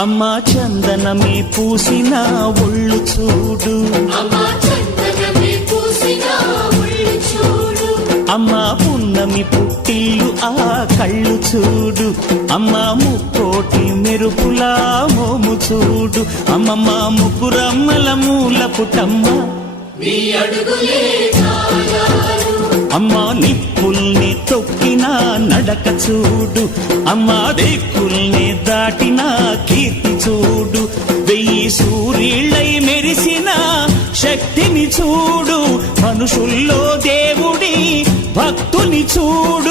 అమ్మా చందనమే పూసిన ఒళ్ళు చూడు, అమ్మా పున్నమి పుట్టిల్లు ఆ కళ్ళు చూడు, అమ్మా ముక్కోటి మెరుపులా మోము చూడు, అమ్మమ్మ ముగ్గురమ్మల మూల పుటమ్మ అమ్మా నిప్పుల్ని తొక్కిన నడక చూడు, అమ్మా దిక్కుల్ని దాటిన కీర్తి చూడు, 1000 సూర్యుళ్ళై మెరిసిన శక్తిని చూడు, మనుషుల్లో దేవుడి భక్తుని చూడు.